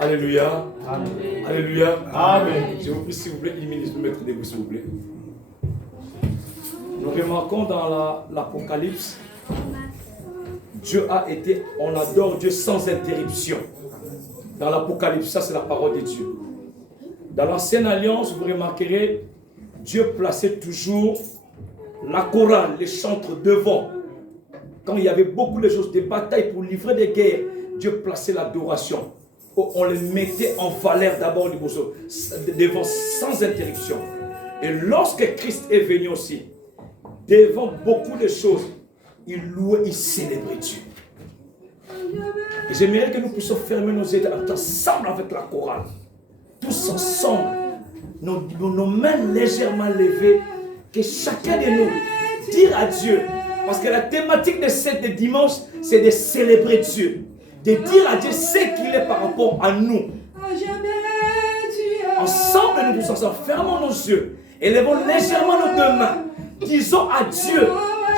Alléluia. Amen. Alléluia. Amen. Je vous prie, s'il vous plaît, illuminez le maître debout, s'il vous plaît. Nous remarquons dans l'Apocalypse, Dieu a été, on adore Dieu sans interruption. Dans l'Apocalypse, ça c'est la parole de Dieu. Dans l'Ancienne Alliance, vous remarquerez, Dieu plaçait toujours la chorale, les chantres devant. Quand il y avait beaucoup de choses, des batailles pour livrer des guerres, Dieu plaçait l'adoration. On les mettait en valeur d'abord devant sans interruption. Et lorsque Christ est venu aussi, devant beaucoup de choses, il louait, il célébrait Dieu. Et j'aimerais que nous puissions fermer nos yeux ensemble avec la chorale. Tous ensemble, nos mains légèrement levées, que chacun de nous dire à Dieu, parce que la thématique de cette dimanche, c'est de célébrer Dieu. De dire à Dieu ce qu'il est par rapport à nous. Ensemble, nous tous ensemble, fermons nos yeux, élevons légèrement nos deux mains. Disons à Dieu,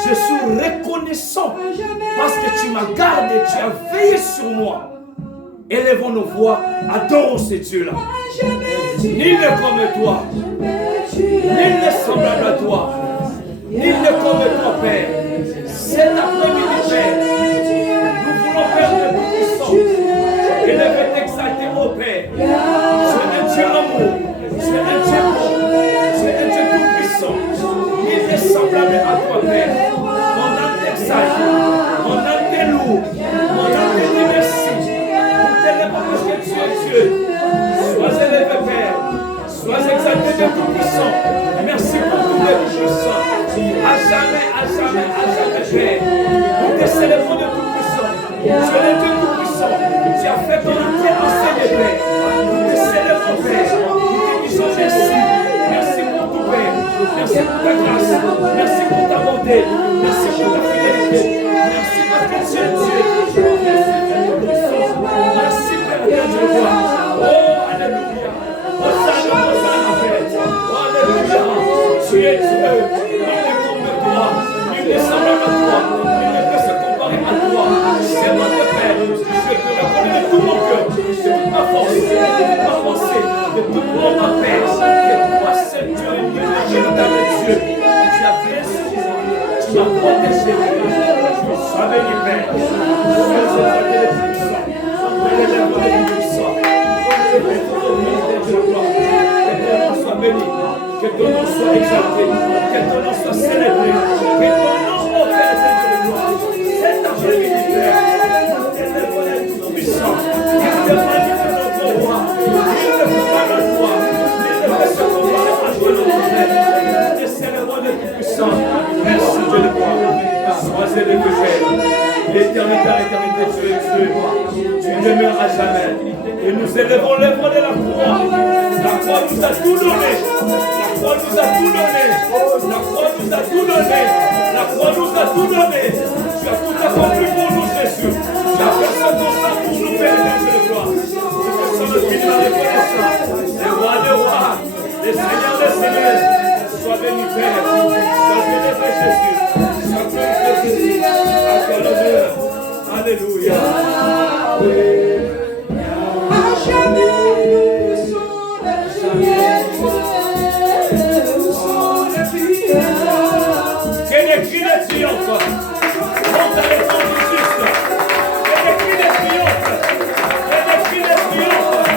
je suis reconnaissant parce que tu m'as gardé, tu as veillé sur moi. Élevons nos voix, adorons ce Dieu-là. Nul n'est comme toi, nul n'est semblable à toi, nul n'est comme toi, Père. Cet après-midi, Père, nous voulons faire de tout puissant. Élever, t'exalter, ô Père. Tu es un Dieu d'amour, tu es un Dieu bon, tu es un Dieu tout-puissant. Il est semblable à toi, Père. Mon âme t'exalte, mon âme te loue, mon âme te dit merci. Pour t'élever parce que tu es Dieu. Sois élevé, Père. Sois exalté de tout-puissant. Merci pour tout le tout-puissant. À jamais, à jamais, à jamais, Père. Nous te célébrons de tout-puissant. Tu es le Dieu tout-puissant. Tu as fait ton entrée en scène, Père. Nous te célébrons, Père. Nous te disons merci. Merci pour tout, Père. Merci pour ta grâce. Merci pour ta bonté. Merci pour ta fidélité. Merci parce que tu es Dieu. Merci, Père, Dieu de toi. Oh, alléluia. Hosanna, Hosanna, Père. Oh, alléluia. Tu es Dieu. Il est comme toi. Il est semblable à toi. Il ne peut se comparer à toi. C'est notre Père. Je te reconnais de tout mon cœur, de toute ma force, de toute ma pensée, de tout mon Père. Que toi, seul Dieu, véritable Dieu. Tu as fait ce tu m'as protégé. Sois béni, Père. Sois exalté le puissant. Sois le puissant. Que ton nom soit béni. Que ton nom soit exalté. Que ton nom soit célébré. Que ton nom, ô Père, de gloire. Cet après-midi, Père, nous t'élèvons les tout-puissants. Il te magnifique notre roi. Il te comparé à toi. Il te fait se comparer à toi, notre Père. Nous te célébrons les tout-puissants. Merci, Dieu de gloire. Sois élevé, Père. L'éternité à l'éternité, tu es Dieu. Tu demeures à jamais. Et nous élevons l'œuvre de la croix. La croix nous a tout donné. La croix nous a tout donné. La croix nous a tout donné. La croix nous a tout donné. Tu as tout accompli pour nous, Jésus. Tu as versé ton sang pour nous, Père, Dieu de gloire. Nous sommes le fils de la reconnaissance. Les rois des rois, les seigneurs des seigneurs. Sois béni, Père. Sois béni, Jésus. Sois béni, Jésus. À toi l'honneur. Alléluia. Que les cris de triomphe montent à l'étang du juste. Que les cris de triomphe, que les cris de triomphe,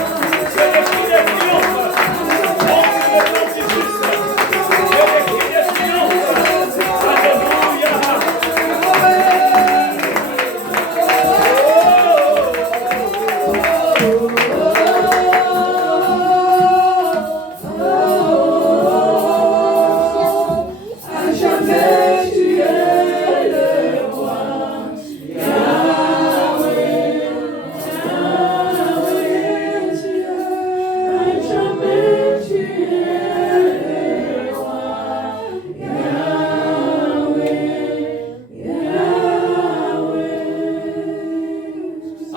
que les cris de triomphe montent à l'étang du juste. Que les cris de triomphe, alléluia.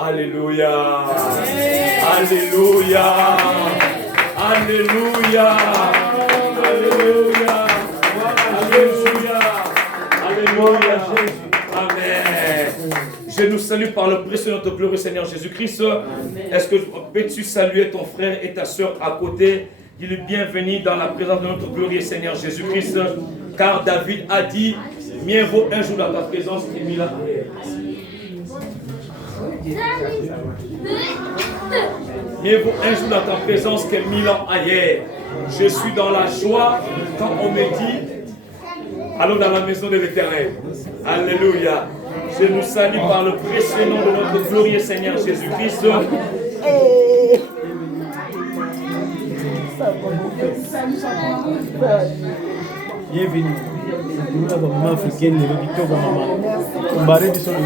Alléluia. Alléluia. Alléluia. Alléluia. Alléluia. Alléluia. Amen. Je nous salue par le précieux de notre glorieux Seigneur Jésus-Christ. Est-ce que peux-tu saluer ton frère et ta soeur à côté? Dis-lui bienvenue dans la présence de notre glorieux Seigneur Jésus-Christ. Car David a dit, mieux vaut un jour dans ta présence que 1000 ans. Mieux vaut un jour dans ta présence que 1000 ans ailleurs. Je suis dans la joie quand on me dit, allons dans la maison de l'Éternel. Alléluia. Je nous salue par le précieux nom de notre glorieux Seigneur Jésus-Christ. Bienvenue. Nous avons maman africaine, le Victor maman. On va arrêter sur le dos.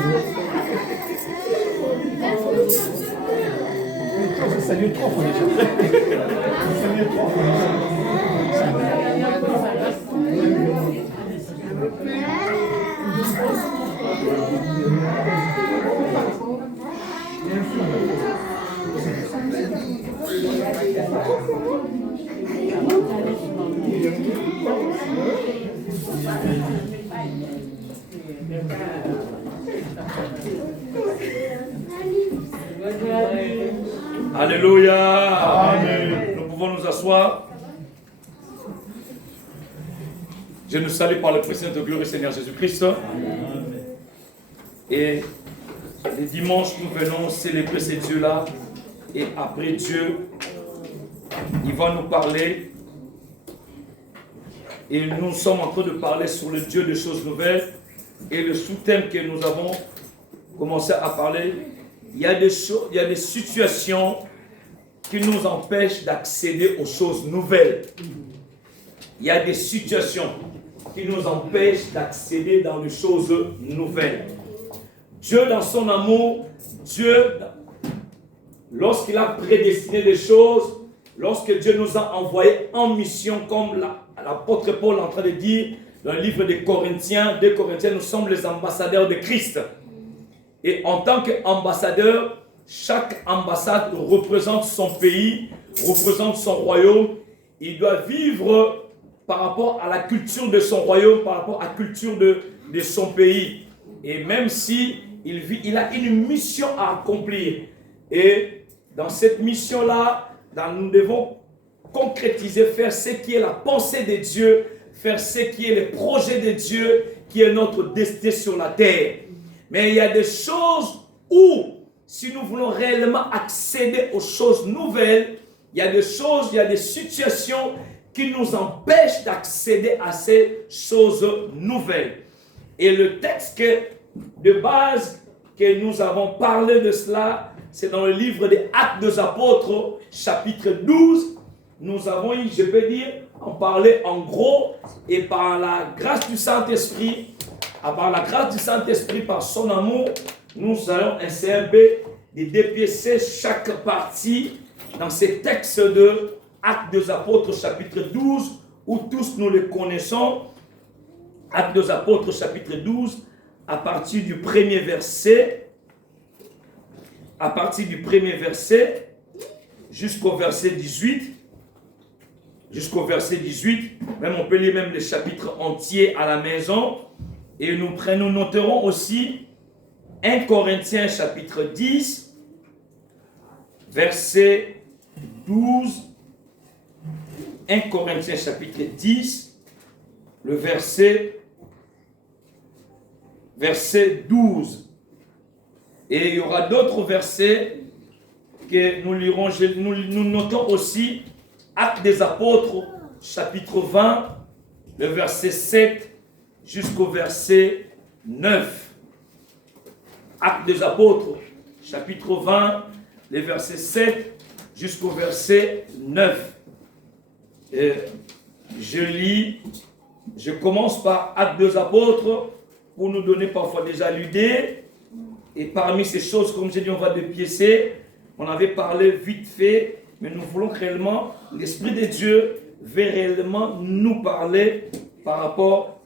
Salut trop fort déjà. Salut trop fort. Alléluia. Amen. Nous pouvons nous asseoir. Je nous salue par le précieux de gloire Seigneur Jésus-Christ. Et les dimanches, nous venons célébrer ces dieux-là. Et après Dieu, il va nous parler. Et nous sommes en train de parler sur le Dieu des choses nouvelles. Et le sous-thème que nous avons commencé à parler, il y a des situations qui nous empêchent d'accéder aux choses nouvelles. Il y a des situations qui nous empêchent d'accéder dans les choses nouvelles. Dieu, dans son amour, Dieu, lorsqu'il a prédestiné des choses, lorsque Dieu nous a envoyés en mission, comme l'apôtre Paul est en train de dire dans le livre des Corinthiens, nous sommes les ambassadeurs de Christ. Et en tant qu'ambassadeur, chaque ambassade représente son pays, représente son royaume. Il doit vivre par rapport à la culture de son royaume, par rapport à la culture de son pays. Et même si il a une mission à accomplir. Et dans cette mission-là, nous devons concrétiser, faire ce qui est la pensée de Dieu, faire ce qui est le projet de Dieu, qui est notre destin sur la terre. Mais il y a des choses où, si nous voulons réellement accéder aux choses nouvelles, il y a des choses, il y a des situations qui nous empêchent d'accéder à ces choses nouvelles. Et le texte de base que nous avons parlé de cela, c'est dans le livre des Actes des Apôtres, chapitre 12. Nous avons, je peux dire, en parler en gros, et par la grâce du Saint-Esprit, par son amour, nous allons essayer de dépiécer chaque partie dans ces textes de Actes des Apôtres, chapitre 12, où tous nous les connaissons. Actes des Apôtres, chapitre 12, à partir du premier verset, jusqu'au verset 18. Même on peut lire même les chapitres entiers à la maison. Et nous noterons aussi 1 Corinthiens chapitre 10, verset 12. 1 Corinthiens chapitre 10, le verset 12. Et il y aura d'autres versets que nous lirons. Nous notons aussi Actes des Apôtres, chapitre 20, le verset 7 jusqu'au verset 9. Actes des Apôtres, chapitre 20, les versets 7 jusqu'au verset 9. Et je commence par Actes des Apôtres pour nous donner parfois déjà l'idée. Et parmi ces choses, comme j'ai dit, on va dépiécer. On avait parlé vite fait, mais nous voulons réellement, l'Esprit de Dieu veut réellement nous parler par rapport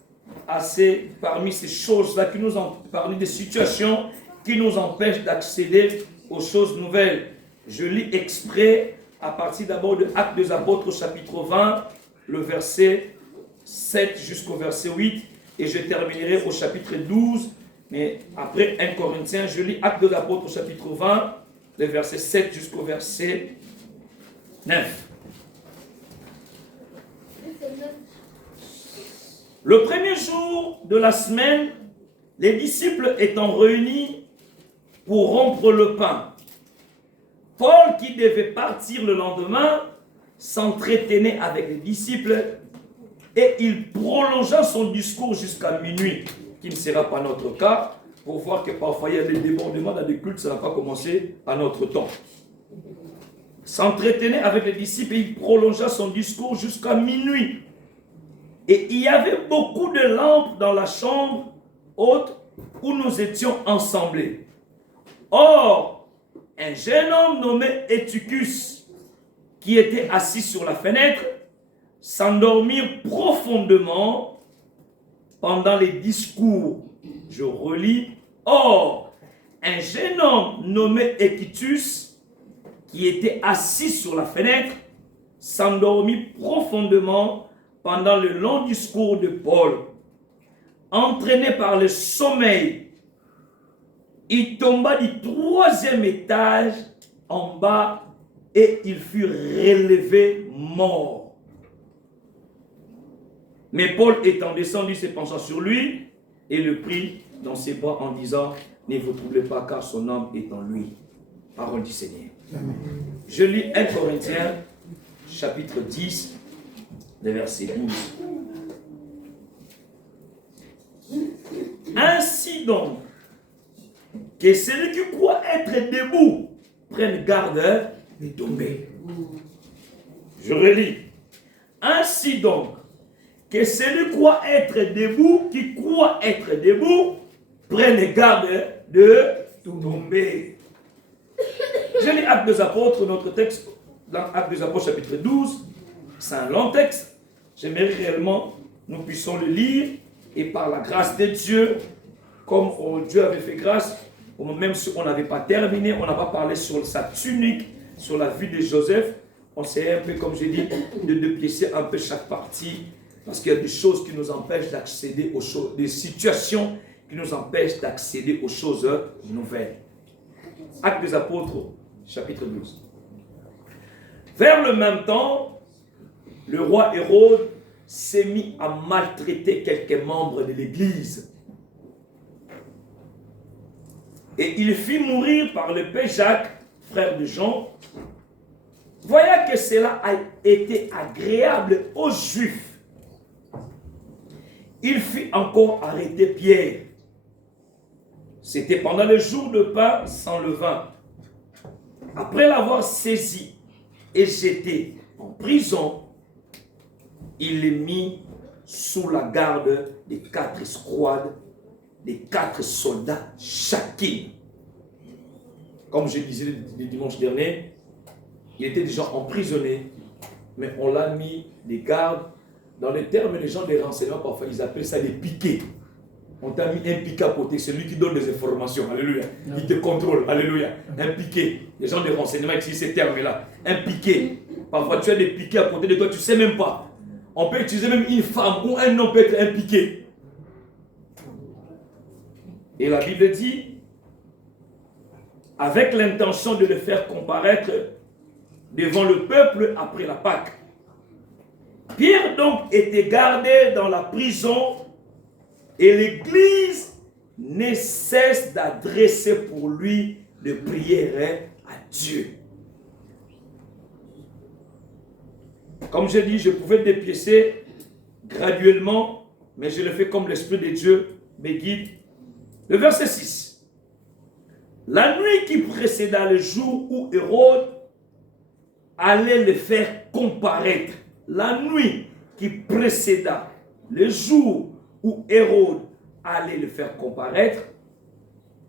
à parmi ces choses-là qui nous ont parlé des situations qui nous empêchent d'accéder aux choses nouvelles. Je lis exprès à partir d'abord de Actes des Apôtres, chapitre 20, le verset 7 jusqu'au verset 8, et je terminerai au chapitre 12, mais après 1 Corinthiens, je lis Actes des Apôtres, chapitre 20, le verset 7 jusqu'au verset 9. Le premier jour de la semaine, les disciples étant réunis pour rompre le pain, Paul, qui devait partir le lendemain, s'entretenait avec les disciples et il prolongea son discours jusqu'à minuit, qui ne sera pas notre cas, pour voir que parfois il y a des débordements dans des cultes, ça n'a pas commencé à notre temps. S'entretenait avec les disciples et il prolongea son discours jusqu'à minuit. Et il y avait beaucoup de lampes dans la chambre haute où nous étions ensemblés. Or, un jeune homme nommé Eutychus, qui était assis sur la fenêtre, s'endormit profondément pendant les discours. Je relis. Or, un jeune homme nommé Eutychus, qui était assis sur la fenêtre, s'endormit profondément pendant le long discours de Paul. Entraîné par le sommeil, il tomba du 3e étage en bas et il fut relevé mort. Mais Paul étant descendu, se pencha sur lui et le prit dans ses bras en disant: ne vous troublez pas, car son âme est en lui. Parole du Seigneur. Amen. Je lis 1 Corinthiens chapitre 10, le verset 12. Ainsi donc, que celui qui croit être debout prenne garde de tomber. Je relis. Ainsi donc, que celui qui croit être debout, prenne garde de tomber. Je lis Actes des Apôtres, notre texte, dans Actes des Apôtres chapitre 12. C'est un long texte. J'aimerais réellement nous puissions le lire et par la grâce de Dieu, comme Dieu avait fait grâce, même si on n'avait pas terminé, on n'a pas parlé sur sa tunique, sur la vie de Joseph, on s'est un peu, comme je dis, de dépiécer un peu chaque partie, parce qu'il y a des choses qui nous empêchent d'accéder aux choses, des situations qui nous empêchent d'accéder aux choses nouvelles. Actes des Apôtres, chapitre 12. Vers le même temps, le roi Hérode s'est mis à maltraiter quelques membres de l'Église. Et il fit mourir par l'épée Jacques, frère de Jean. Voyant que cela a été agréable aux Juifs, il fit encore arrêter Pierre. C'était pendant le jour de pain sans levain. Après l'avoir saisi et jeté en prison, il les mit sous la garde des 4 escouades, des 4 soldats chacun. Comme je disais le dimanche dernier, il était déjà emprisonné, mais on l'a mis des gardes. Dans les termes des gens des renseignements, parfois ils appellent ça des piquets. On t'a mis un piquet à côté, celui qui donne des informations, alléluia. Il te contrôle, alléluia. Un piquet. Les gens des renseignements utilisent ces termes-là. Un piquet. Parfois tu as des piquets à côté de toi, tu ne sais même pas. On peut utiliser même une femme ou un homme peut être un piquet. Et la Bible dit, avec l'intention de le faire comparaître devant le peuple après la Pâque. Pierre donc était gardé dans la prison et l'Église ne cesse d'adresser pour lui des prières à Dieu. Comme je dis, je pouvais dépiécer graduellement, mais je le fais comme l'Esprit de Dieu me guide. Le verset 6. La nuit qui précéda le jour où Hérode allait le faire comparaître, la nuit qui précéda le jour où Hérode allait le faire comparaître,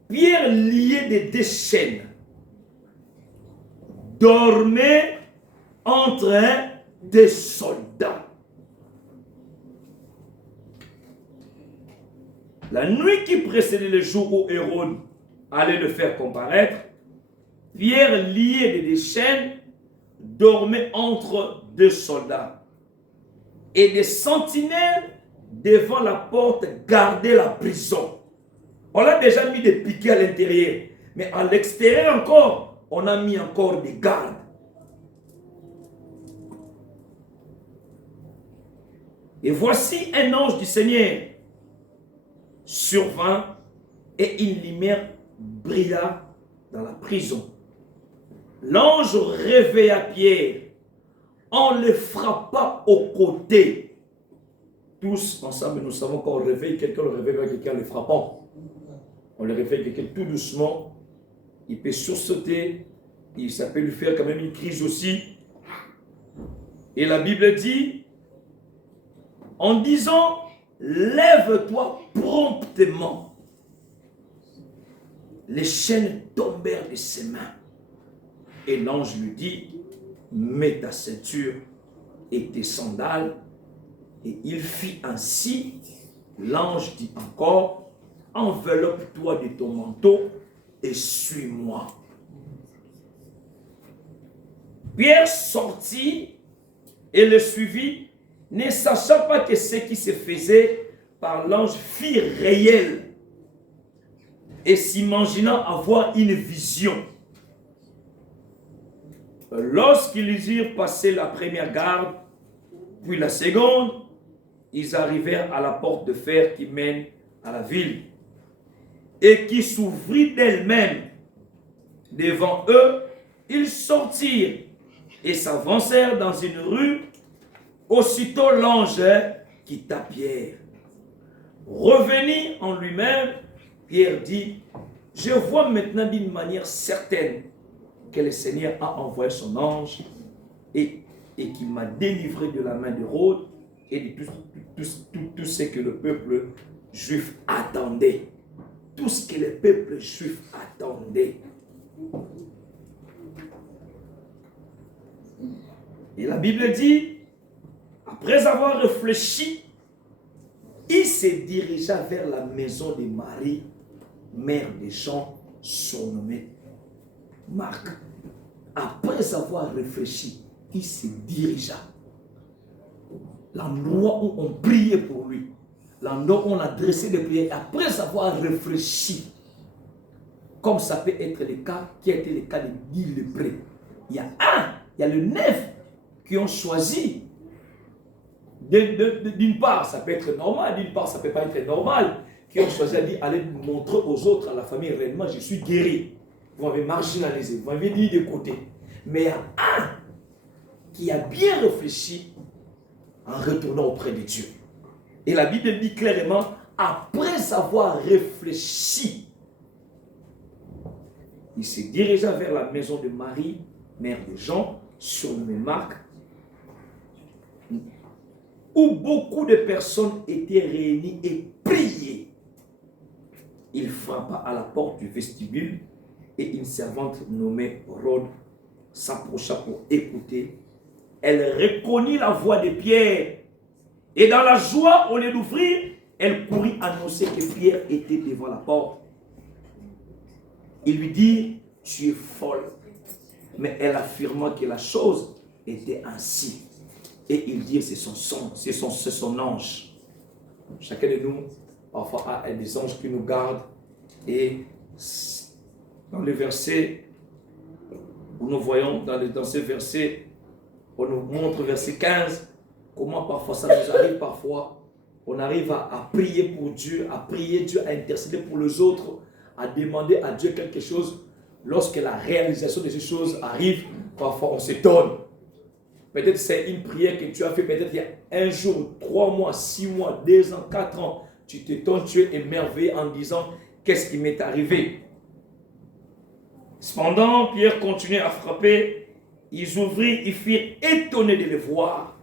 Pierre, lié de 2 chaînes, dormait entre des soldats. La nuit qui précédait le jour où Hérode allait le faire comparaître, Pierre, lié de des chaînes, dormait entre deux soldats. Et des sentinelles devant la porte gardaient la prison. On a déjà mis des piquets à l'intérieur. Mais à l'extérieur encore, on a mis encore des gardes. Et voici un ange du Seigneur survint et une lumière brilla dans la prison. L'ange réveilla Pierre. On le frappa au côté. Tous ensemble, nous savons qu'on réveille quelqu'un, on le réveille avec quelqu'un le frappant. On le réveille quelqu'un tout doucement. Il peut sursauter. Ça peut lui faire quand même une crise aussi. Et la Bible dit, en disant, lève-toi promptement. Les chaînes tombèrent de ses mains. Et l'ange lui dit, mets ta ceinture et tes sandales. Et il fit ainsi. L'ange dit encore, enveloppe-toi de ton manteau et suis-moi. Pierre sortit et le suivit, ne sachant pas que ce qui se faisait par l'ange fut réel et s'imaginant avoir une vision. Lorsqu'ils eurent passé la première garde, puis la seconde, ils arrivèrent à la porte de fer qui mène à la ville et qui s'ouvrit d'elle-même. Devant eux, ils sortirent et s'avancèrent dans une rue. Aussitôt l'ange quitta Pierre. Revenu en lui-même, Pierre dit, je vois maintenant d'une manière certaine que le Seigneur a envoyé son ange et qu'il m'a délivré de la main d'Hérode et de tout ce que le peuple juif attendait. Tout ce que le peuple juif attendait. Et la Bible dit, après avoir réfléchi, il se dirigea vers la maison de Marie, mère de Jean, surnommée Marc. Après avoir réfléchi, il se dirigea. L'endroit où on priait pour lui, l'endroit où on adressait des prières, après avoir réfléchi, comme ça peut être le cas, qui a été le cas de 10 lépreux. Il y a le 9 qui ont choisi. D'une part, ça peut être normal, d'une part, ça ne peut pas être normal, qui ont choisi d'aller montrer aux autres, à la famille, réellement, je suis guéri. Vous m'avez marginalisé, vous m'avez mis de côté. Mais il y a un qui a bien réfléchi en retournant auprès de Dieu. Et la Bible dit clairement, après avoir réfléchi, il se dirigea vers la maison de Marie, mère de Jean, surnommée Marc, où beaucoup de personnes étaient réunies et priaient. Il frappa à la porte du vestibule et une servante nommée Rhode s'approcha pour écouter. Elle reconnut la voix de Pierre et dans la joie au lieu d'ouvrir, elle courut annoncer que Pierre était devant la porte. Il lui dit, tu es folle. Mais elle affirma que la chose était ainsi. Et il dit, c'est son ange. Chacun de nous, parfois, a des anges qui nous gardent. Et dans le verset où nous voyons, dans ce verset, on nous montre verset 15, comment parfois ça nous arrive, parfois, on arrive à prier pour Dieu, à prier Dieu, à intercéder pour les autres, à demander à Dieu quelque chose. Lorsque la réalisation de ces choses arrive, parfois on s'étonne. Peut-être c'est une prière que tu as fait, peut-être il y a un jour, 3 mois, 6 mois, 2 ans, 4 ans. Tu t'étonnes, tu es émerveillé en disant, qu'est-ce qui m'est arrivé? Cependant, Pierre continuait à frapper. Ils ouvrirent, ils furent étonnés de le voir.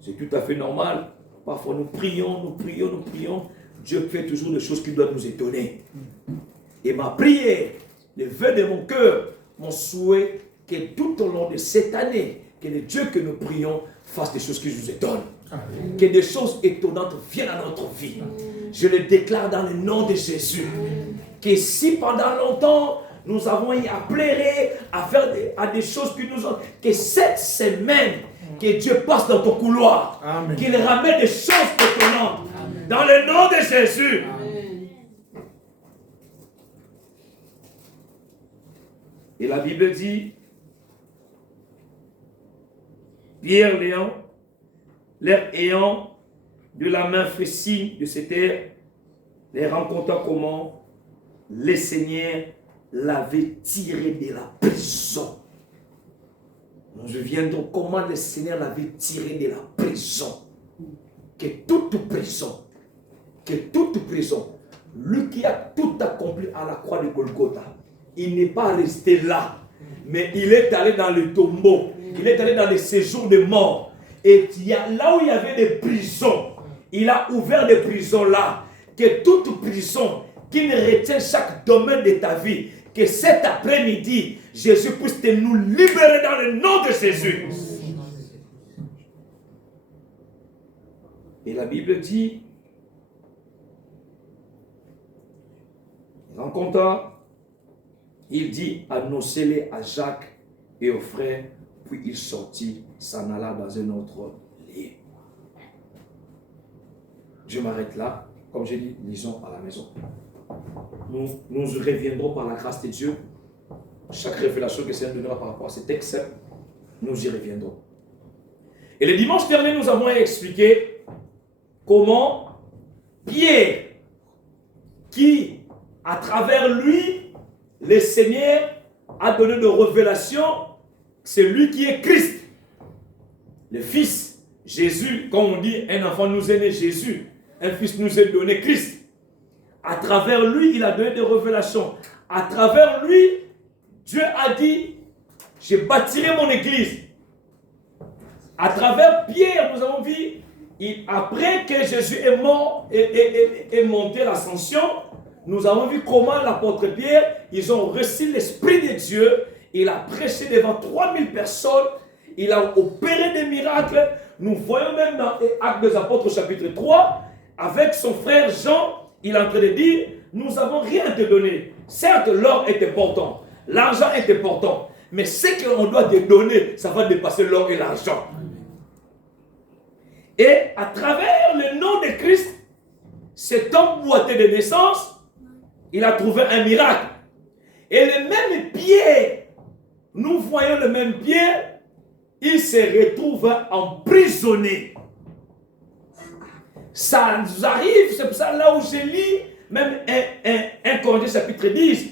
C'est tout à fait normal. Parfois nous prions, nous prions, nous prions. Dieu fait toujours des choses qui doivent nous étonner. Et ma prière, le vœu de mon cœur, mon souhait, que tout au long de cette année, que le Dieu que nous prions fasse des choses qui nous étonnent. Amen. Que des choses étonnantes viennent à notre vie. Je le déclare dans le nom de Jésus. Que si pendant longtemps, nous avons appelé à faire à des choses que nous ont. Que cette semaine, que Dieu passe dans ton couloir. Qu'il ramène des choses étonnantes. Dans le nom de Jésus. Amen. Et la Bible dit, Pierre leur ayant de la main fait signe de se taire, les rencontrant comment le Seigneur l'avait tiré de la prison. Nous viendrons comment le Seigneur l'avait tiré de la prison. Que toute prison, lui qui a tout accompli à la croix de Golgotha, il n'est pas resté là, mais il est allé dans le tombeau, il est allé dans les séjours de mort. Et là où il y avait des prisons, il a ouvert des prisons là. Que toute prison qui ne retient chaque domaine de ta vie, que cet après-midi, Jésus puisse nous libérer dans le nom de Jésus. Et la Bible dit, rencontrant, il dit, annoncez-les à Jacques et aux frères, puis il sortit, s'en alla dans un autre lieu. Je m'arrête là. Comme j'ai dit, lisons à la maison. Nous reviendrons par la grâce de Dieu. Chaque révélation que le Seigneur donnera par rapport à cet texte, nous y reviendrons. Et le dimanche dernier, nous avons expliqué comment Pierre, qui, à travers lui, le Seigneur a donné de révélations, c'est lui qui est Christ. Le Fils, Jésus, comme on dit, un enfant nous est né, Jésus. Un fils nous est donné, Christ. À travers lui, il a donné des révélations. À travers lui, Dieu a dit, je bâtirai mon église. À travers Pierre, nous avons vu, après que Jésus est mort et monté l'ascension, nous avons vu comment l'apôtre Pierre, ils ont reçu l'Esprit de Dieu. Il a prêché devant 3000 personnes. Il a opéré des miracles. Nous voyons même dans Actes des Apôtres chapitre 3, avec son frère Jean, il est en train de dire, nous n'avons rien à te donner. Certes, l'or est important, l'argent est important, mais ce qu'on doit te donner, ça va dépasser l'or et l'argent. Et à travers le nom de Christ, cet homme boité de naissance, il a trouvé un miracle. Et le même Pierre, nous voyons le même Pierre, il se retrouve emprisonné. Ça nous arrive, c'est pour ça là où je lis, même 1 Corinthiens chapitre 10,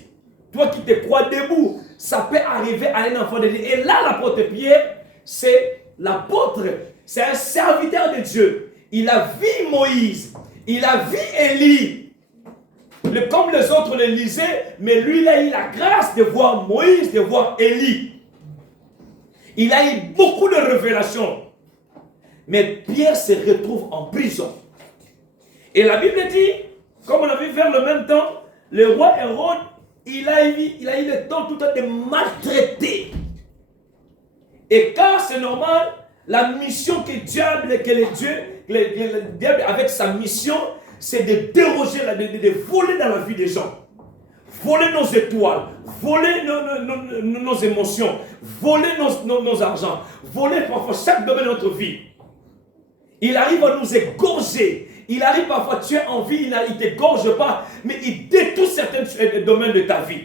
toi qui te crois debout, ça peut arriver à un enfant de Dieu. Et là, l'apôtre Pierre, c'est l'apôtre, c'est un serviteur de Dieu. Il a vu Moïse, il a vu Élie. Comme les autres le lisaient, mais lui, il a eu la grâce de voir Moïse, de voir Élie. Il a eu beaucoup de révélations. Mais Pierre se retrouve en prison. Et la Bible dit, comme on a vu vers le même temps, le roi Hérode, il a eu le temps tout le temps de maltraiter. Et car c'est normal, la mission que le diable avec sa mission, c'est de déroger, de voler dans la vie des gens. Voler nos étoiles, voler nos émotions, voler nos argents, voler parfois chaque domaine de notre vie. Il arrive à nous égorger. Il arrive parfois, tu es en vie, il ne t'égorge pas, mais il détruit certains domaines de ta vie.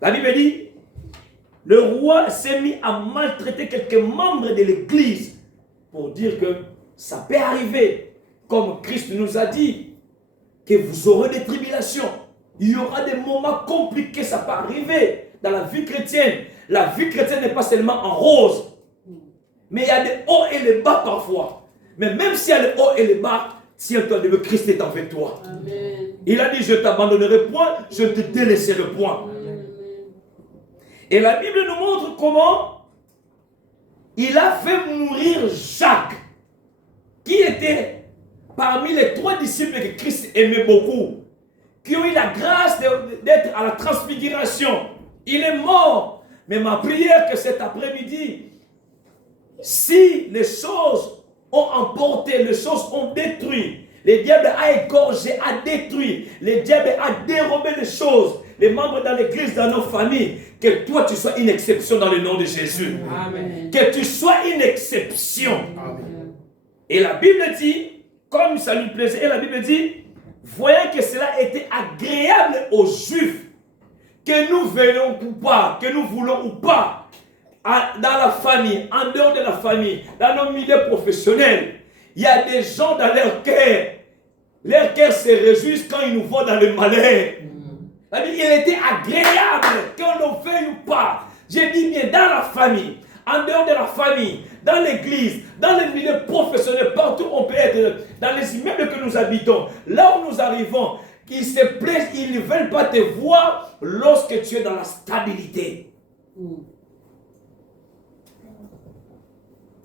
La Bible dit, le roi s'est mis à maltraiter quelques membres de l'église pour dire que ça peut arriver, comme Christ nous a dit, que vous aurez des tribulations. Il y aura des moments compliqués, ça peut arriver dans la vie chrétienne. La vie chrétienne n'est pas seulement en rose, mais il y a des hauts et des bas parfois. Mais même s'il y a les hauts et les bas, tiens-toi, le Christ est avec toi. Amen. Il a dit, je ne t'abandonnerai point, je ne te délaisserai point. Amen. Et la Bible nous montre comment il a fait mourir Jacques, qui était parmi les 3 disciples que Christ aimait beaucoup, qui ont eu la grâce d'être à la transfiguration. Il est mort. Mais ma prière que cet après-midi, si les choses ont emporté, les choses ont détruit, Le diable a égorgé, a détruit. Le diable a dérobé les choses. Les membres dans l'église, dans nos familles. Que toi, tu sois une exception dans le nom de Jésus. Amen. Que tu sois une exception. Amen. Et la Bible dit, comme ça lui plaisait, et la Bible dit, voyant que cela était agréable aux Juifs, que nous venions ou pas, que nous voulons ou pas, dans la famille, en dehors de la famille, dans nos milieux professionnels, il y a des gens dans leur cœur. Leur cœur se réjouissent quand ils nous voient dans le malheur. Il était agréable, qu'on le veuille ou pas. J'ai dit bien, dans la famille, en dehors de la famille, dans l'église, dans les milieux professionnels, partout on peut être, dans les immeubles que nous habitons, là où nous arrivons, ils se plaisent, ils ne veulent pas te voir lorsque tu es dans la stabilité.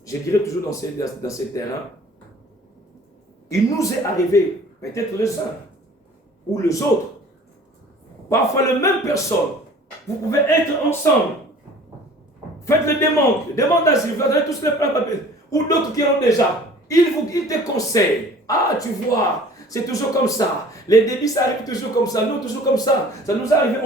Je dirais toujours dans ces terrains, il nous est arrivé, peut-être les uns ou les autres, parfois les mêmes personnes, vous pouvez être ensemble, faites les demandes d'asile, vous avez tous les plein papiers, ou d'autres qui ont déjà, ils te conseillent, ah tu vois, c'est toujours comme ça, les débits ça arrive toujours comme ça, nous toujours comme ça, ça nous est arrivé,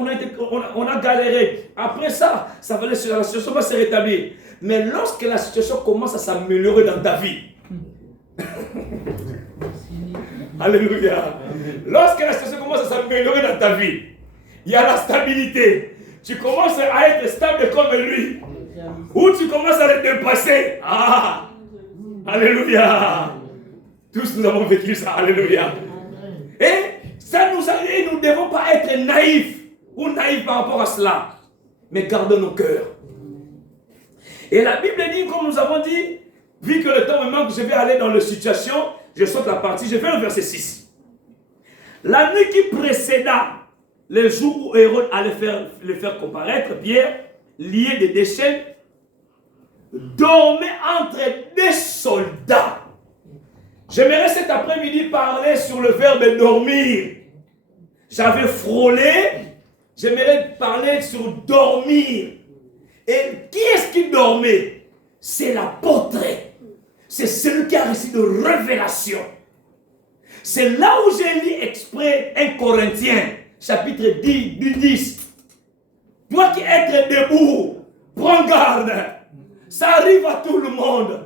on a galéré, après ça, la situation va se rétablir, mais lorsque la situation commence à s'améliorer dans ta vie, alléluia, lorsque la situation commence à s'améliorer dans ta vie, il y a la stabilité. Tu commences à être stable comme lui. Ou tu commences à le dépasser. Ah! Alléluia! Tous nous avons vécu ça. Alléluia! Et ça nous arrive, nous ne devons pas être naïfs ou naïfs par rapport à cela. Mais gardons nos cœurs. Et la Bible dit, comme nous avons dit, vu que le temps me manque, je vais aller dans la situation, je saute la partie, je vais au verset 6. La nuit qui précéda le jour où Hérode allait le faire comparaître, Pierre, lié de des chaînes, dormait entre des soldats. J'aimerais cet après-midi parler sur le verbe dormir. J'avais frôlé, j'aimerais parler sur dormir. Et qui est-ce qui dormait? C'est l'apôtre. C'est celui qui a reçu de révélation. C'est là où j'ai lu exprès 1 Corinthiens, chapitre 10. Toi qui es debout, prends garde. Ça arrive à tout le monde.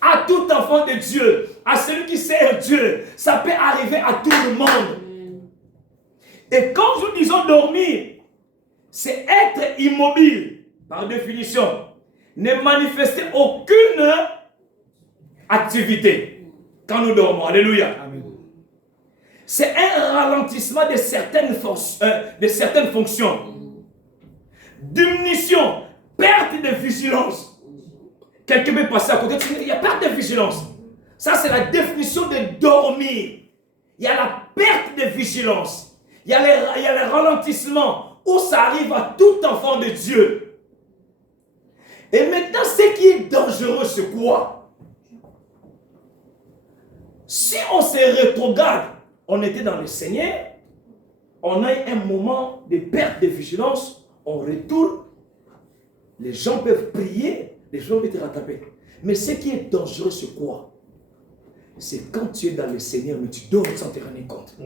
À tout enfant de Dieu, à celui qui sert Dieu, ça peut arriver à tout le monde. Et quand nous disons dormir, c'est être immobile, par définition. Ne manifester aucune activité quand nous dormons. Alléluia. Amen. C'est un ralentissement de certaines fonctions. Diminution, perte de vigilance. Quelqu'un peut passer à côté, il y a perte de vigilance. Ça, c'est la définition de dormir. Il y a la perte de vigilance. Il y a le ralentissement où ça arrive à tout enfant de Dieu. Et maintenant, ce qui est dangereux, c'est quoi? Si on se rétrograde, on était dans le Seigneur, on a un moment de perte de vigilance, on retourne, les gens peuvent prier, les gens peuvent te rattraper. Mais ce qui est dangereux, c'est quoi? C'est quand tu es dans le Seigneur, mais tu dors sans te rendre compte.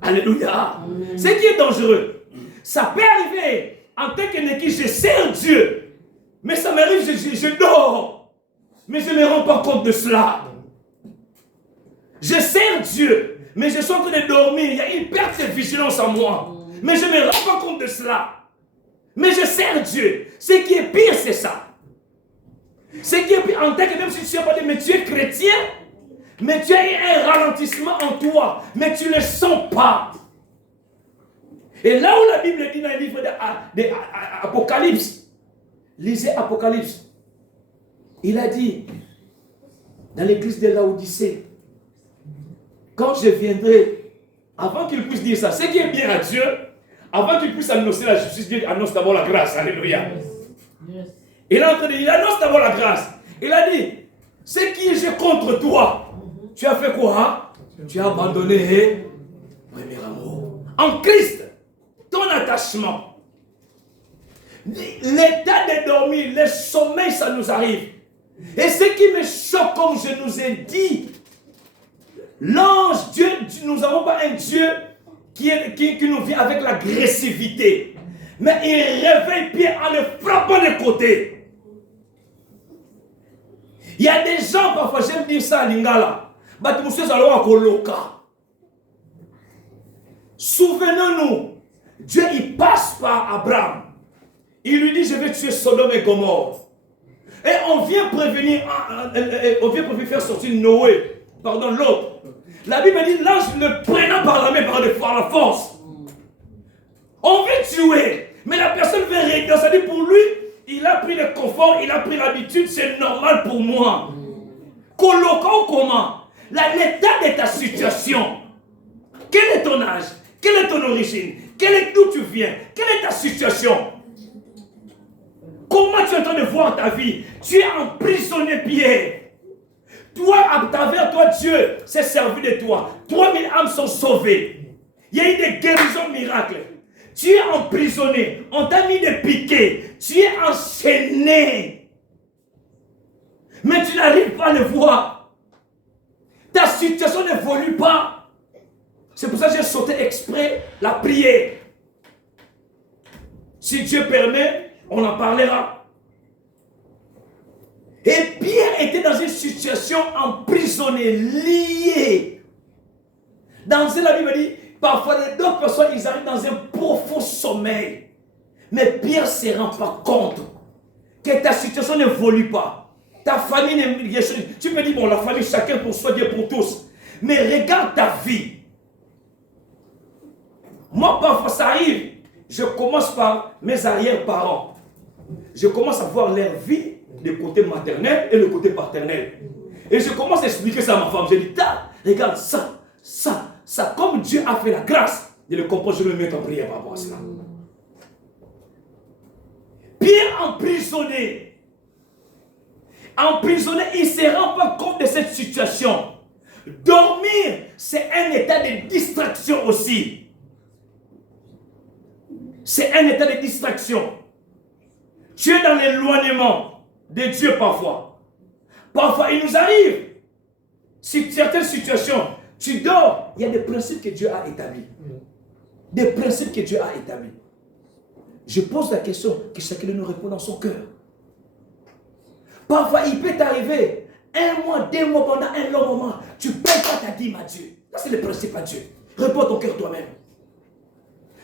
Alléluia. Ce qui est dangereux, ça peut arriver en tant que je sers Dieu, mais ça m'arrive, je dors, mais je ne me rends pas compte de cela. Je sers Dieu, mais je suis en train de dormir. Il y a une perte de vigilance en moi. Mais je ne me rends pas compte de cela. Mais je sers Dieu. Ce qui est pire, c'est ça. Ce qui est pire, en tant que même si tu ne sais pas, mais tu es chrétien, mais tu as un ralentissement en toi, mais tu ne le sens pas. Et là où la Bible dit dans le livre d'Apocalypse, lisez Apocalypse, il a dit dans l'église de Laodicée, quand je viendrai, avant qu'il puisse dire ça, ce qui est bien à Dieu, avant qu'il puisse annoncer la justice, Dieu annonce d'abord la grâce. Alléluia. Yes. Il est en train de dire, il annonce d'abord la grâce. Il a dit, ce qui est contre toi, tu as fait quoi? Hein? Tu as abandonné premier amour. En Christ, ton attachement, l'état de dormir, le sommeil, ça nous arrive. Et ce qui me choque, comme je nous ai dit, L'ange, Dieu, nous n'avons pas un Dieu qui nous vient avec l'agressivité. Mais il réveille Pierre en le frappant de côté. Il y a des gens, parfois, j'aime dire ça à Lingala. Souvenons-nous, Dieu il passe par Abraham. Il lui dit, je vais tuer Sodome et Gomorrhe. Et on vient prévenir faire sortir Noé, pardon, l'autre. La Bible dit, l'ange le prenant par la main, par la force. On veut tuer, mais la personne veut régler. Ça dit pour lui, il a pris le confort, il a pris l'habitude, c'est normal pour moi. Colloquons comment? L'état de ta situation. Quel est ton âge? Quelle est ton origine? D'où tu viens? Quelle est ta situation? Comment tu es en train de voir ta vie? Tu es emprisonné, Pierre. Toi, à travers toi, Dieu s'est servi de toi. 3000 âmes sont sauvées. Il y a eu des guérisons miracles. Tu es emprisonné. On t'a mis des piquets. Tu es enchaîné. Mais tu n'arrives pas à le voir. Ta situation n'évolue pas. C'est pour ça que j'ai sauté exprès la prière. Si Dieu permet, on en parlera. Et Pierre était dans une situation emprisonnée, liée. Dans la Bible dit, parfois les deux personnes, ils arrivent dans un profond sommeil. Mais Pierre ne se rend pas compte que ta situation n'évolue pas. Ta famille, tu me dis, bon, la famille, chacun pour soi, Dieu pour tous. Mais regarde ta vie. Moi, parfois, ça arrive. Je commence par mes arrière-parents. Je commence à voir leur vie, le côté maternel et le côté paternel. Et je commence à expliquer ça à ma femme. Je dis, regarde ça. Comme Dieu a fait la grâce de le comprendre, je le mets en prière par rapport à cela. Pierre emprisonné, il ne se rend pas compte de cette situation. Dormir, c'est un état de distraction aussi. C'est un état de distraction. Tu es dans l'éloignement de Dieu parfois. Parfois, il nous arrive, si certaines situations, tu dors, il y a des principes que Dieu a établis. Des principes que Dieu a établis. Je pose la question que chacun de nous répond dans son cœur. Parfois, il peut t'arriver 1 mois, 2 mois, pendant un long moment, tu ne payes pas ta dîme à Dieu. Ça, c'est le principe à Dieu. Réponds ton cœur toi-même.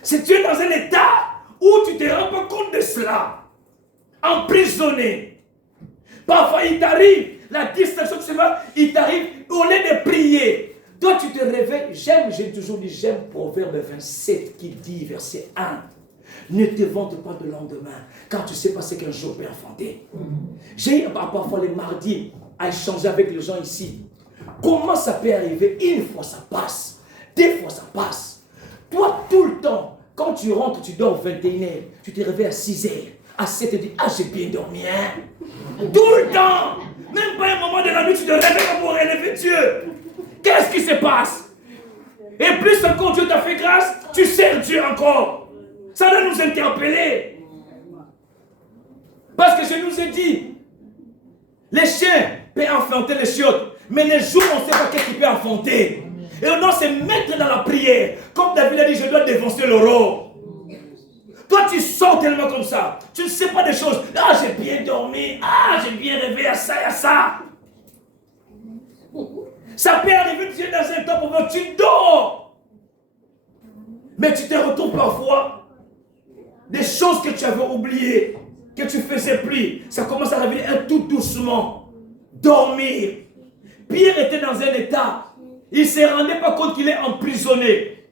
Si tu es dans un état où tu ne te rends pas compte de cela, emprisonné, parfois il t'arrive, la distraction, tu sais pas, il t'arrive, au lieu de prier, toi tu te réveilles, j'ai toujours dit, j'aime Proverbe 27 qui dit, verset 1, ne te vante pas de lendemain, car tu ne sais pas ce qu'un jour peut enfanter. J'ai parfois les mardis à échanger avec les gens ici. Comment ça peut arriver? Une fois ça passe, 2 fois ça passe. Toi, tout le temps, quand tu rentres, tu dors 21h, tu te réveilles à 6h, à 7h, tu dis, j'ai bien dormi, hein? Tout le temps! Même pas un moment de la nuit, tu te réveilles pour élever Dieu. Qu'est-ce qui se passe? Et plus encore Dieu t'a fait grâce, tu sers Dieu encore. Ça doit nous interpeller. Parce que je nous ai dit, les chiens peuvent enfanter les chiottes, mais les jours, on ne sait pas qu'est-ce qu'il peut enfanter. Et on doit se mettre dans la prière. Comme David a dit, je dois défoncer l'aurore. Toi, tu sors tellement comme ça. Tu ne sais pas des choses. J'ai bien dormi. J'ai bien rêvé à ça et à ça. Ça peut arriver, tu es dans un temps où tu dors. Mais tu te retrouves parfois des choses que tu avais oubliées, que tu faisais plus. Ça commence à revenir tout doucement. Dormir. Pierre était dans un état. Il ne se rendait pas compte qu'il est emprisonné.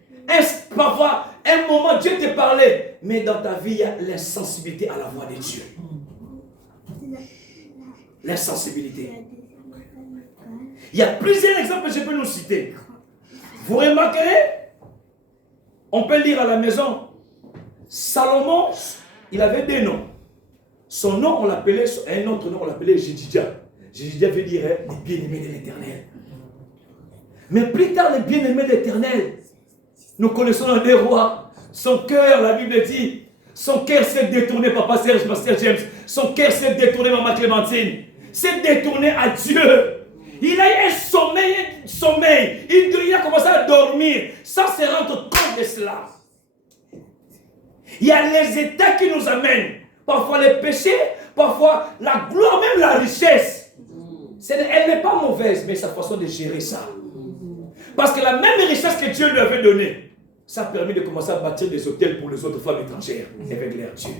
Parfois, un moment, Dieu te parlait. Mais dans ta vie, il y a l'insensibilité à la voix de Dieu. L'insensibilité. Il y a plusieurs exemples que je peux nous citer. Vous remarquerez, on peut lire à la maison, Salomon, il avait 2 noms. Son nom, on l'appelait, un autre nom, on l'appelait Jédidia. Jédidia veut dire les bien-aimés de l'Éternel. Mais plus tard, les bien-aimés de l'Éternel, nous connaissons un des rois. Son cœur, la Bible dit, son cœur s'est détourné, Papa Serge, Pasteur James. Son cœur s'est détourné, Maman Clémentine. S'est détourné à Dieu. Il a eu un sommeil. Il a commencé à dormir sans se rendre compte de cela. Il y a les états qui nous amènent. Parfois les péchés, parfois la gloire, même la richesse. Elle n'est pas mauvaise, mais sa façon de gérer ça. Parce que la même richesse que Dieu lui avait donnée, ça a permis de commencer à bâtir des hôtels pour les autres femmes étrangères avec leur Dieu.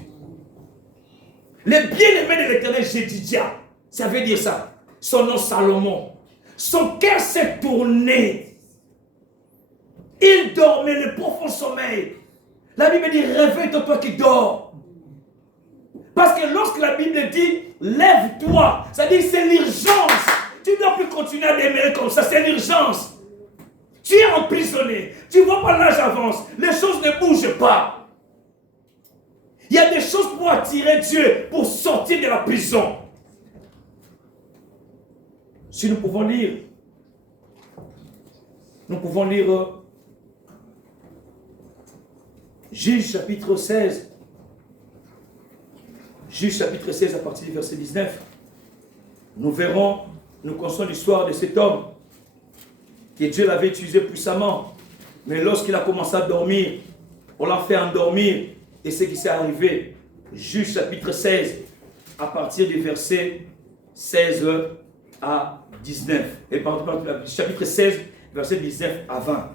Les bien-aimés de l'Éternel, Jédidia, ça veut dire ça. Son nom Salomon. Son cœur s'est tourné. Il dormait le profond sommeil. La Bible dit, réveille-toi toi qui dors. Parce que lorsque la Bible dit, lève-toi, ça dit c'est l'urgence. Tu ne dois plus continuer à demeurer comme ça, c'est l'urgence. Tu es emprisonné, tu vois pas l'âge avance, les choses ne bougent pas. Il y a des choses pour attirer Dieu, pour sortir de la prison. Si nous pouvons lire Juge chapitre 16. Juge chapitre 16 à partir du verset 19. Nous verrons, nous connaissons l'histoire de cet homme que Dieu l'avait utilisé puissamment. Mais lorsqu'il a commencé à dormir, on l'a fait endormir. Et ce qui s'est arrivé, Juge chapitre 16 à partir du verset 16 à 19. Et chapitre 16, verset 19 à 20.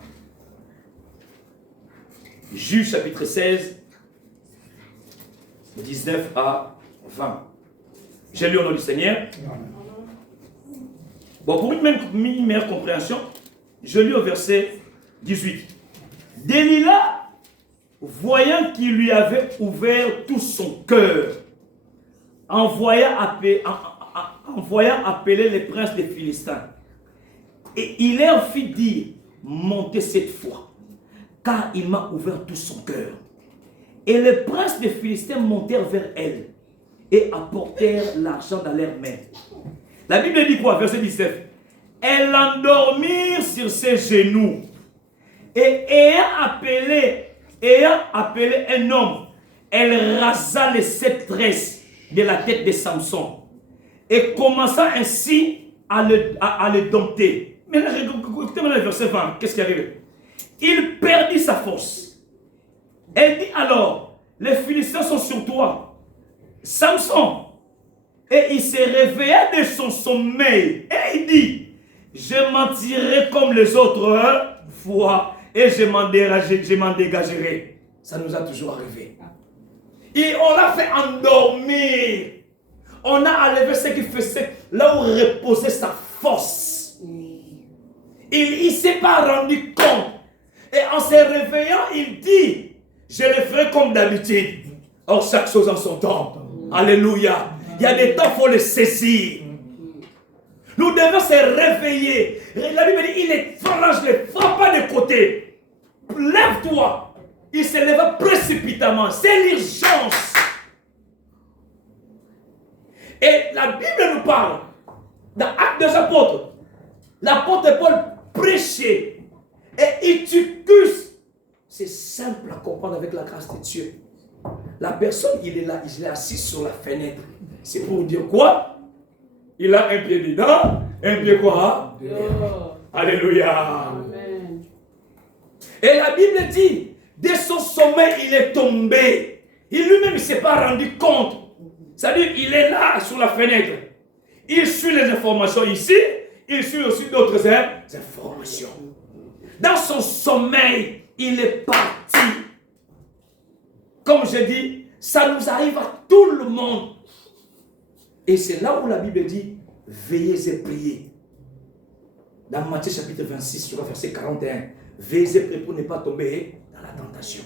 Juge chapitre 16, 19 à 20. J'ai lu au nom du Seigneur. Bon, pour une meilleure compréhension, je lis au verset 18. Delilah, voyant qu'il lui avait ouvert tout son cœur, envoya appeler les princes des Philistins. Et il leur fit dire, montez cette fois, car il m'a ouvert tout son cœur. Et les princes des Philistins montèrent vers elle et apportèrent l'argent dans leurs mains. La Bible dit quoi? Verset 19. Elle l'endormirent sur ses genoux. Et ayant appelé un homme, elle rasa les 7 tresses de la tête de Samson. Et commença ainsi à le dompter. Mais là, écoutez-moi le verset 20. Qu'est-ce qui arrive? Il perdit sa force. Elle dit alors, les Philistins sont sur toi, Samson. Et il se réveilla de son sommeil. Et il dit, je m'en tirerai comme les autres fois et je m'en dégagerai. Ça nous a toujours arrivé. Et on l'a fait endormir. On a enlevé ce qui faisait, là où reposait sa force. Il ne s'est pas rendu compte. Et en se réveillant, il dit, je le ferai comme d'habitude. Or, chaque chose en son temps. Alléluia. Il y a des temps, il faut les saisir. Nous devons se réveiller. La Bible dit, il est franche, ne frappe pas de côté. Lève-toi. Il se lève précipitamment. C'est l'urgence. Et la Bible nous parle, dans Actes des Apôtres, l'apôtre Paul prêchait. Et Eutychus, c'est simple à comprendre avec la grâce de Dieu. La personne, il est là, il est assis sur la fenêtre. C'est pour dire quoi? Il a un pied dedans, un pied quoi? Dehors. Alléluia. Amen. Et la Bible dit, dès son sommeil, il est tombé. Il lui-même ne s'est pas rendu compte. C'est-à-dire, il est là, sur la fenêtre. Il suit les informations ici, il suit aussi d'autres informations. Dans son sommeil, il est parti. Comme je dis, ça nous arrive à tout le monde. Et c'est là où la Bible dit, veillez et priez. Dans Matthieu chapitre 26, verset 41, veillez et priez pour ne pas tomber dans la tentation.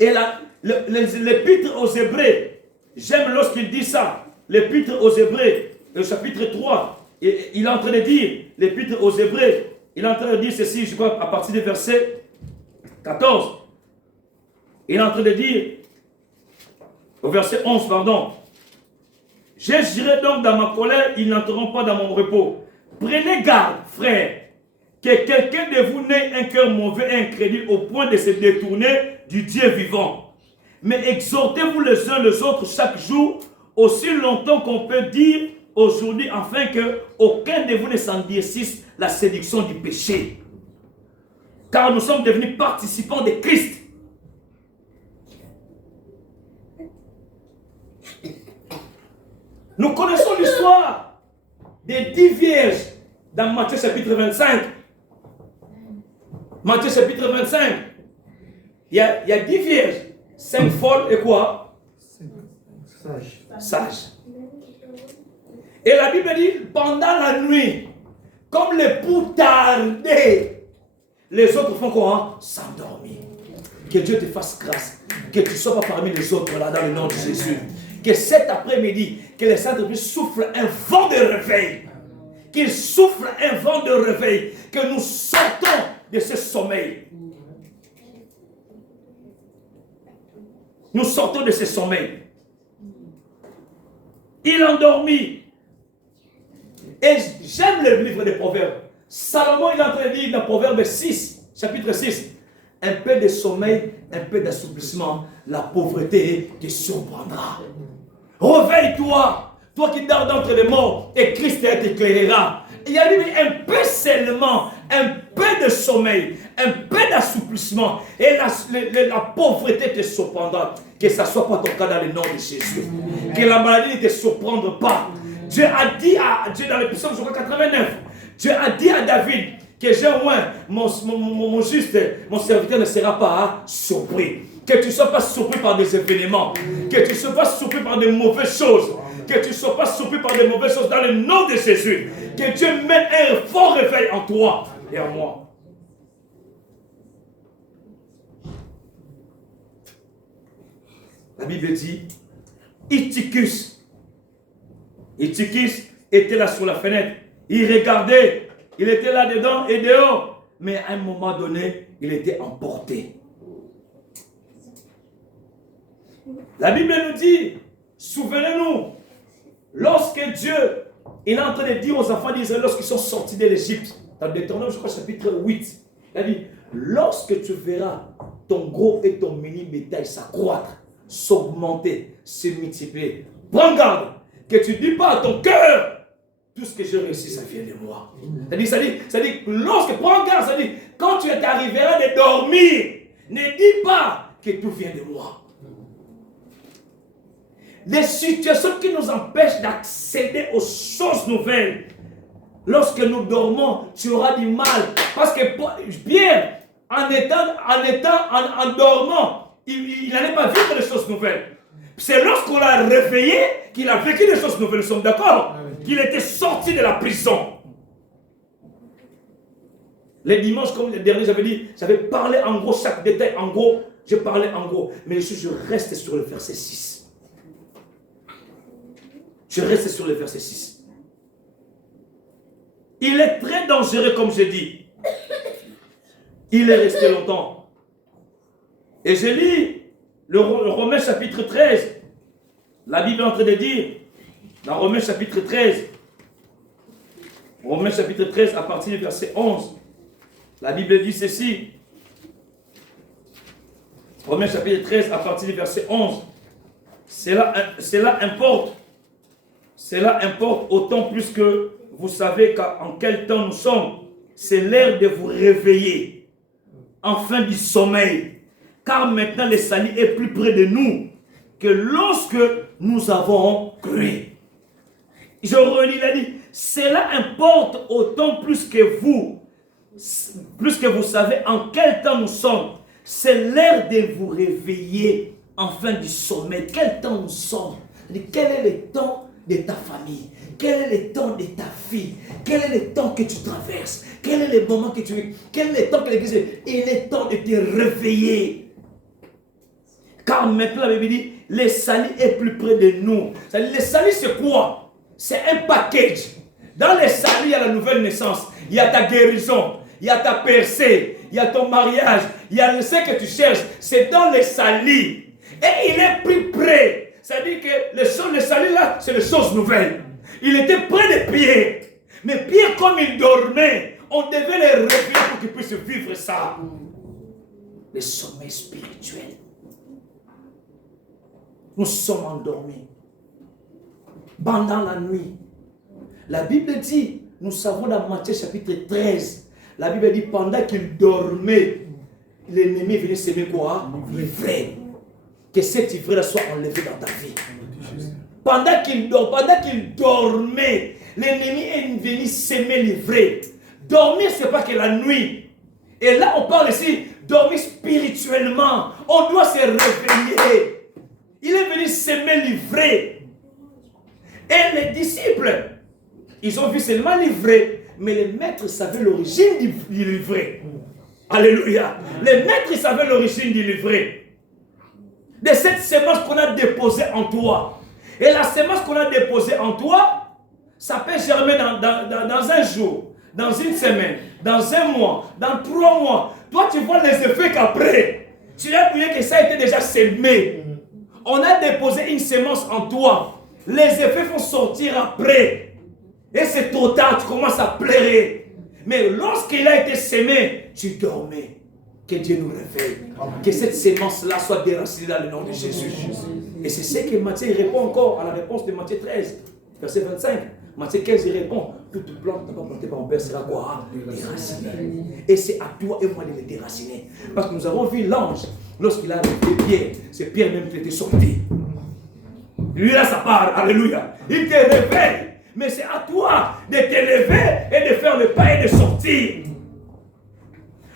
Et l'épître aux Hébreux, j'aime lorsqu'il dit ça, l'épître aux Hébreux, le chapitre 3, il est en train de dire, l'épître aux Hébreux, il est en train de dire ceci, je crois, à partir du verset 14. Il est en train de dire, au verset 11, pardon, j'agirai donc dans ma colère, ils n'entreront pas dans mon repos. Prenez garde, frères, que quelqu'un de vous n'ait un cœur mauvais et incrédule au point de se détourner du Dieu vivant. Mais exhortez-vous les uns les autres chaque jour, aussi longtemps qu'on peut dire aujourd'hui afin que aucun de vous ne s'endurcisse la séduction du péché. Car nous sommes devenus participants de Christ. Nous connaissons l'histoire des 10 vierges dans Matthieu chapitre 25. Matthieu chapitre 25. Il y a 10 vierges. 5 folles et quoi? Sages. Et la Bible dit, pendant la nuit, comme l'époux tardait, les autres font quoi? S'endormir. Que Dieu te fasse grâce. Que tu ne sois pas parmi les autres là dans le nom de Jésus. Que cet après-midi, que les Saints-Esprits soufflent un vent de réveil. Qu'ils soufflent un vent de réveil. Que nous sortons de ce sommeil. Nous sortons de ce sommeil. Il endormit. Et j'aime le livre des Proverbes. Salomon, il est en train de dire dans Proverbe 6, chapitre 6, un peu de sommeil, un peu d'assouplissement, la pauvreté te surprendra. Réveille-toi, toi qui dors d'entre les morts, et Christ t'éclairera. Il y a un peu seulement, un peu de sommeil, un peu d'assouplissement, et la pauvreté te surprendra. Que ça ne soit pas ton cas dans le nom de Jésus. Que la maladie ne te surprenne pas. Dieu a dit à Dieu dans le psaume 89, Dieu a dit à David que j'ai oint mon juste, mon serviteur ne sera pas surpris. Que tu ne sois pas surpris par des événements. Que tu ne sois pas surpris par de mauvaises choses. Que tu ne sois pas surpris par de mauvaises choses dans le nom de Jésus. Que Dieu mette un fort réveil en toi et en moi. La Bible dit, Iticus était là sur la fenêtre. Il regardait. Il était là dedans et dehors. Mais à un moment donné, il était emporté. La Bible nous dit, souvenez-nous, lorsque Dieu, il est en train de dire aux enfants d'Israël, lorsqu'ils sont sortis de l'Égypte, dans Deutéronome, je crois, chapitre 8, il a dit, lorsque tu verras ton gros et ton mini bétail s'accroître, s'augmenter, se multiplier, prends garde, que tu ne dis pas à ton cœur, tout ce que j'ai réussi, ça vient de moi. C'est-à-dire, lorsque, prends garde, c'est-à-dire, quand tu arriveras de dormir, ne dis pas que tout vient de moi. Les situations qui nous empêchent d'accéder aux choses nouvelles, lorsque nous dormons, tu auras du mal. Parce que Pierre, en dormant, il n'allait pas vivre les choses nouvelles. C'est lorsqu'on l'a réveillé qu'il a vécu les choses nouvelles. Nous sommes d'accord? Qu'il était sorti de la prison. Les dimanches, comme les derniers, j'avais parlé en gros, chaque détail en gros, je parlais en gros. Mais je reste sur le verset 6. Je reste sur le verset 6. Il est très dangereux, comme je dis. Il est resté longtemps. Et je lis le Romains chapitre 13. La Bible est en train de dire, dans Romains chapitre 13, Romains chapitre 13, à partir du verset 11, la Bible dit ceci. Romains chapitre 13, à partir du verset 11. Cela importe. Cela importe autant plus que vous savez en quel temps nous sommes. C'est l'heure de vous réveiller, enfin du sommeil. Car maintenant le salut est plus près de nous que lorsque nous avons cru. Je relis, il a dit, cela importe autant plus que vous savez en quel temps nous sommes. C'est l'heure de vous réveiller, enfin du sommeil. Quel temps nous sommes? Quel est le temps de ta famille? Quel est le temps de ta vie? Quel est le temps que tu traverses? Quel est le moment que tu vis? Quel est le temps que l'Église est? Il est temps de te réveiller. Car maintenant, la Bible dit, le salut est plus près de nous. Le salut, c'est quoi? C'est un package. Dans le salut, il y a la nouvelle naissance. Il y a ta guérison. Il y a ta percée. Il y a ton mariage. Il y a ce que tu cherches. C'est dans le salut. Et il est plus près. C'est-à-dire que le salut là, c'est les choses nouvelles. Il était près de Pierre. Mais Pierre, comme il dormait, on devait le réveiller pour qu'il puisse vivre ça. Le sommeil spirituel. Nous sommes endormis. Pendant la nuit, La Bible dit, nous savons dans Matthieu chapitre 13, la Bible dit, pendant qu'il dormait, l'ennemi est venu s'aimer quoi? L'ivraie. Que cette ivraie soit enlevée dans ta vie. Pendant qu'il dormait, l'ennemi est venu s'aimer l'ivraie. Dormir, ce n'est pas que la nuit. Et là, on parle ici, dormir spirituellement. On doit se réveiller. Il est venu s'aimer l'ivraie. Et les disciples, ils ont vu seulement l'ivraie, mais les maîtres savaient l'origine du livret. Alléluia. Les maîtres savaient l'origine du livret. De cette semence qu'on a déposée en toi. Et la semence qu'on a déposée en toi, ça peut germer dans un jour, dans une semaine, dans un mois, dans 3 mois. Toi, tu vois les effets qu'après, tu as oublié que ça a été déjà semé. On a déposé une semence en toi. Les effets vont sortir après. Et c'est trop tard, tu commences à pleurer. Mais lorsqu'il a été semé, tu dormais. Que Dieu nous réveille. Que cette semence-là soit déracinée dans le nom de Jésus. Et c'est ce que Matthieu répond encore à la réponse de Matthieu 13, verset 25. Matthieu 15, il répond, toute plante n'a pas plantée par mon Père sera quoi? Déracinée. Et c'est à toi et moi de les déraciner. Parce que nous avons vu l'ange, lorsqu'il a réveillé Pierre, c'est Pierre même qui était sorti. Lui là, ça part, alléluia. Il te réveille. Mais c'est à toi de te lever et de faire le pas et de sortir.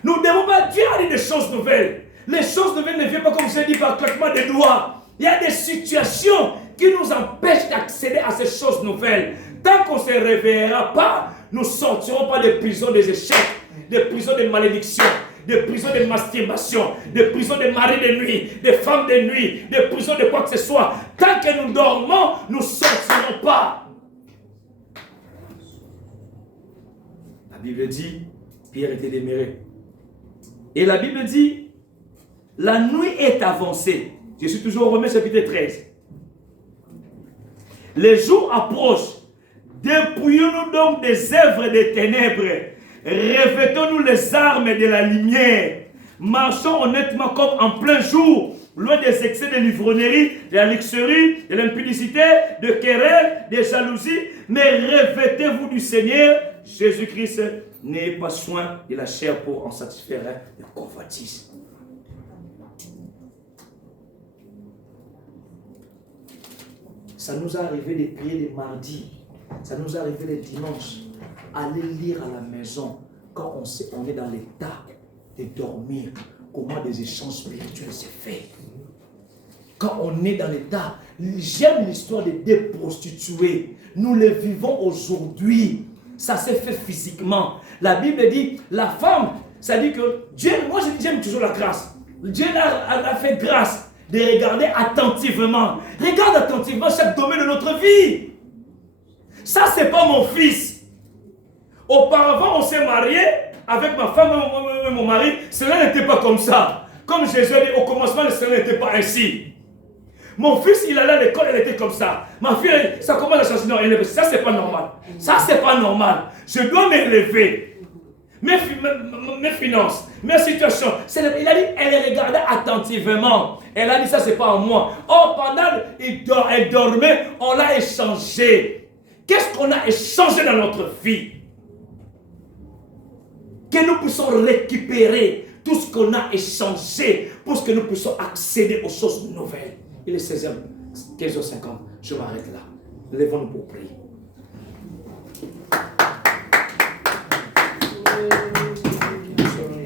Nous ne devons pas dire des choses nouvelles. Les choses nouvelles ne viennent pas, comme je l'ai dit, par claquement des doigts. Il y a des situations qui nous empêchent d'accéder à ces choses nouvelles. Tant qu'on ne se réveillera pas, nous ne sortirons pas des prisons des échecs, des prisons de malédiction, des prisons de masturbation, des prisons de maris de nuit, des femmes de nuit, des prisons de quoi que ce soit. Tant que nous dormons, nous ne sortirons pas. La Bible dit, Pierre était demeuré. Et la Bible dit, la nuit est avancée. Je suis toujours au Romains chapitre 13. Les jours approchent. Dépouillons-nous donc des œuvres des ténèbres. Revêtons-nous les armes de la lumière. Marchons honnêtement comme en plein jour, loin des excès de l'ivrognerie, de la luxurie, de l'impudicité, de querelles, de jalousie. Mais revêtez-vous du Seigneur Jésus-Christ. N'ayez pas soin de la chair pour en satisfaire les convoitises. Ça nous est arrivé de prier les mardis. Ça nous est arrivé les dimanches. Aller lire à la maison quand on est dans l'état de dormir. Comment des échanges spirituels se font. Quand on est dans l'état, j'aime l'histoire des deux prostituées. Nous le vivons aujourd'hui. Ça s'est fait physiquement. La Bible dit, la femme, ça dit que Dieu, moi j'aime toujours la grâce. Dieu a fait grâce de regarder attentivement. Regarde attentivement chaque domaine de notre vie. Ça, c'est pas mon fils. Auparavant, on s'est marié avec ma femme et mon mari. Cela n'était pas comme ça. Comme Jésus a dit au commencement, cela n'était pas ainsi. Mon fils, il allait à l'école, elle était comme ça. Ma fille, ça commence à changer. Non, ça, c'est pas normal. Ça, c'est pas normal. Je dois m'élever. Mes finances, mes situations. Il a dit, elle regardait attentivement. Elle a dit, ça, c'est pas à moi. Oh, pendant elle dormait, on l'a échangé. Qu'est-ce qu'on a échangé dans notre vie? Que nous puissions récupérer tout ce qu'on a échangé pour que nous puissions accéder aux choses nouvelles. Il est 16h, 15h50. Je m'arrête là. Lèvons-nous pour prier.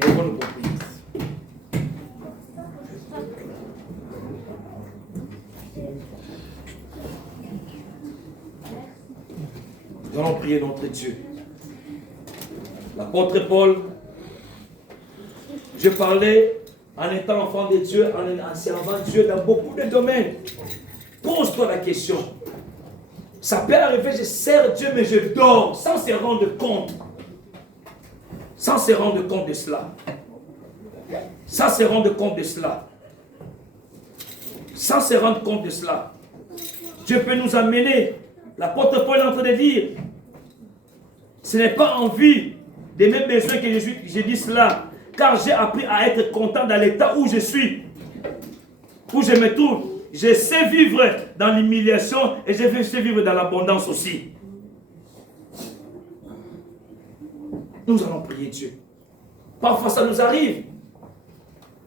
Lèvons-nous pour prier. Nous allons prier notre Dieu. L'apôtre Paul, je parlais en étant enfant de Dieu, en servant Dieu dans beaucoup de domaines. Pose-toi la question. Ça peut arriver, je sers Dieu, mais je dors sans se rendre compte. Sans se rendre compte de cela. Sans se rendre compte de cela. Sans se rendre compte de cela. Dieu peut nous amener. L'apôtre Paul est en train de dire, ce n'est pas en vue des mêmes besoins que je dis cela, car j'ai appris à être content dans l'état où je suis, où je me trouve. Je sais vivre dans l'humiliation et je sais vivre dans l'abondance aussi. Nous allons prier Dieu. Parfois, ça nous arrive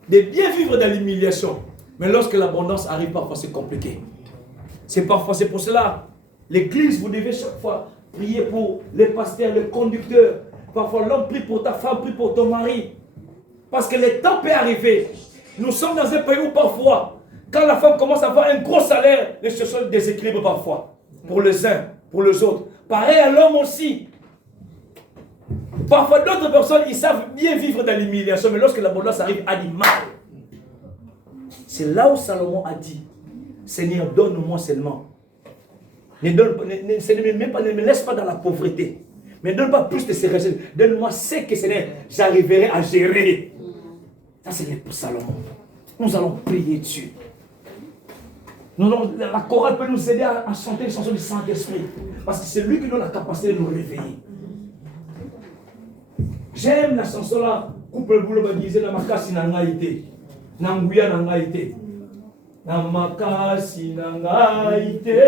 de bien vivre dans l'humiliation. Mais lorsque l'abondance arrive, parfois, c'est compliqué. C'est pour cela, l'église, vous devez chaque fois prier pour les pasteurs, les conducteurs. Parfois, l'homme prie pour ta femme, prie pour ton mari. Parce que le temps peut arriver. Nous sommes dans un pays où parfois, quand la femme commence à avoir un gros salaire, les situations déséquilibrent parfois. Pour les uns, pour les autres. Pareil à l'homme aussi. Parfois, d'autres personnes, ils savent bien vivre dans l'humiliation, mais lorsque l'abondance arrive, a du mal. C'est là où Salomon a dit, Seigneur, donne-moi seulement. Ne me laisse pas dans la pauvreté. Mais donne pas plus de ces réserves. Donne-moi ce que Seigneur, j'arriverai à gérer. Ça, c'est pour Salomon. Nous allons prier Dieu. La chorale peut nous aider à chanter les chansons du Saint-Esprit. Parce que c'est lui qui a la capacité de nous réveiller. J'aime la chanson là. Couple boulot disait na makasi na ngaïté. Na nguya na ngaïté. Na makasi na ngaïté.